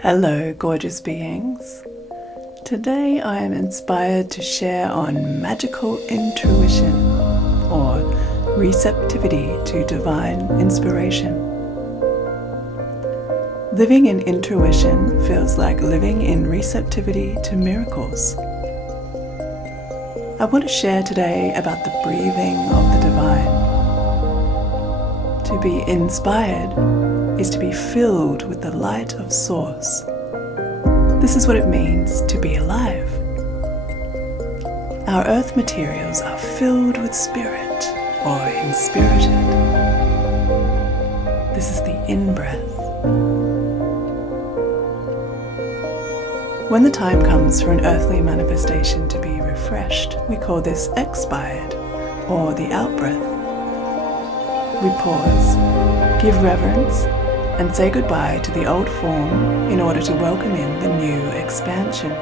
Hello, gorgeous beings. Today I am inspired to share on magical intuition or receptivity to divine inspiration. Living in intuition feels like living in receptivity to miracles. I want to share today about the breathing of the divine. To be inspired is to be filled with the light of Source. This is what it means to be alive. Our earth materials are filled with spirit or inspirited. This is the in-breath. When the time comes for an earthly manifestation to be refreshed, we call this expired or the out-breath. We pause, give reverence, and say goodbye to the old form in order to welcome in the new expansion.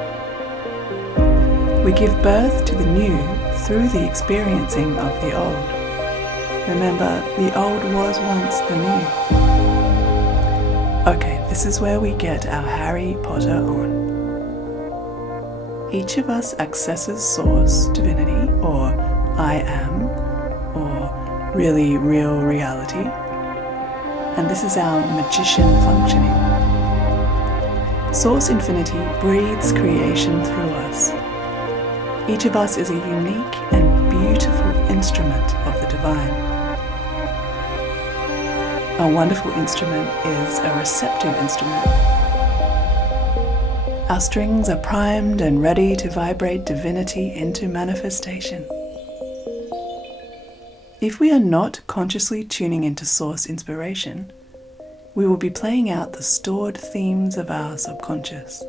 We give birth to the new through the experiencing of the old. Remember, the old was once the new. Okay, this is where we get our Harry Potter on. Each of us accesses Source, Divinity, or I Am, or really real reality. And this is our magician functioning. Source Infinity breathes creation through us. Each of us is a unique and beautiful instrument of the divine. Our wonderful instrument is a receptive instrument. Our strings are primed and ready to vibrate divinity into manifestation. If we are not consciously tuning into Source inspiration, we will be playing out the stored themes of our subconscious.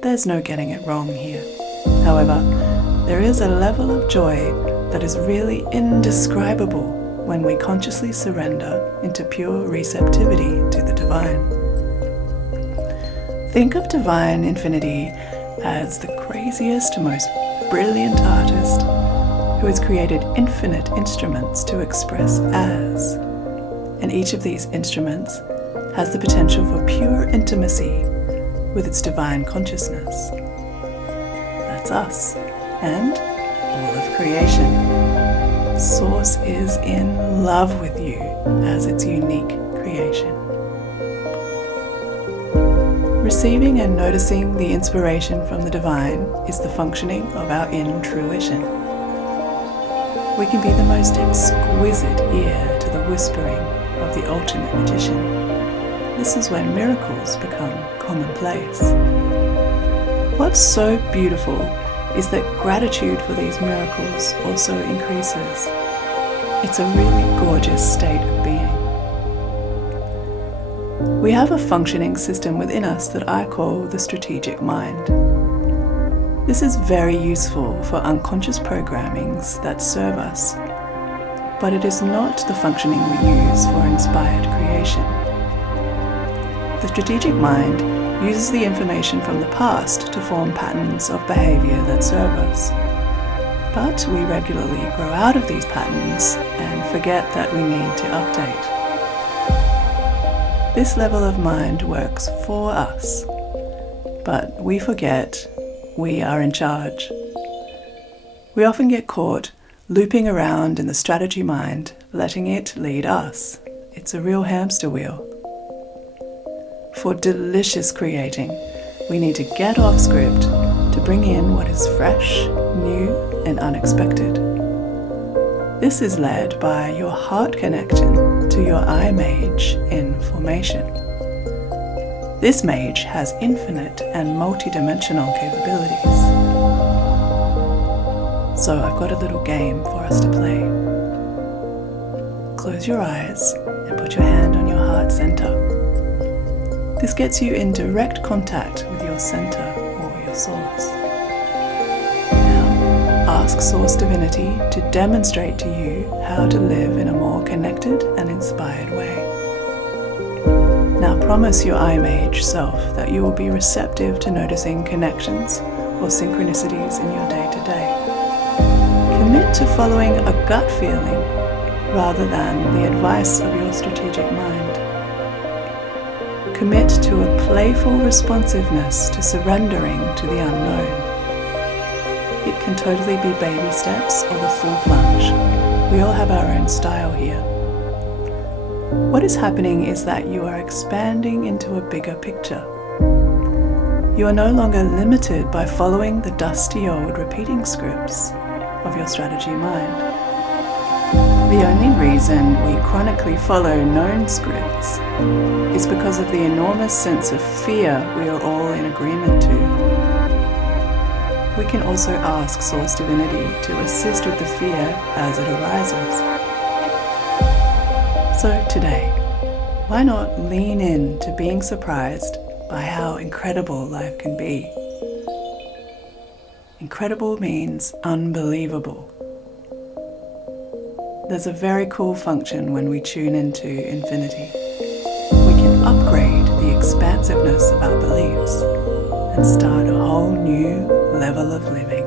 There's no getting it wrong here. However, there is a level of joy that is really indescribable when we consciously surrender into pure receptivity to the divine. Think of divine infinity as the craziest, most brilliant artist who has created infinite instruments to express as. And each of these instruments has the potential for pure intimacy with its divine consciousness. That's us and all of creation. Source is in love with you as its unique creation. Receiving and noticing the inspiration from the divine is the functioning of our intruition. We can be the most exquisite ear to the whispering of the ultimate magician. This is when miracles become commonplace. What's so beautiful is that gratitude for these miracles also increases. It's a really gorgeous state of being. We have a functioning system within us that I call the strategic mind. This is very useful for unconscious programmings that serve us, but it is not the functioning we use for inspired creation. The strategic mind uses the information from the past to form patterns of behavior that serve us. But we regularly grow out of these patterns and forget that we need to update. This level of mind works for us, but we forget we are in charge. We often get caught looping around in the strategy mind, letting it lead us. It's a real hamster wheel. For delicious creating, we need to get off script to bring in what is fresh, new, and unexpected. This is led by your heart connection to your eye mage in formation. This mage has infinite and multi-dimensional capabilities. So I've got a little game for us to play. Close your eyes and put your hand on your heart center. This gets you in direct contact with your center or your source. Now, ask Source Divinity to demonstrate to you how to live in a more connected and inspired way. Now promise your eye mage self that you will be receptive to noticing connections or synchronicities in your day-to-day. Commit to following a gut feeling rather than the advice of your strategic mind. Commit to a playful responsiveness to surrendering to the unknown. It can totally be baby steps or the full plunge. We all have our own style here. What is happening is that you are expanding into a bigger picture. You are no longer limited by following the dusty old repeating scripts of your strategy mind. The only reason we chronically follow known scripts is because of the enormous sense of fear we are all in agreement to. We can also ask Source Divinity to assist with the fear as it arises. So today, why not lean in to being surprised by how incredible life can be? Incredible means unbelievable. There's a very cool function when we tune into infinity. We can upgrade the expansiveness of our beliefs and start a whole new level of living.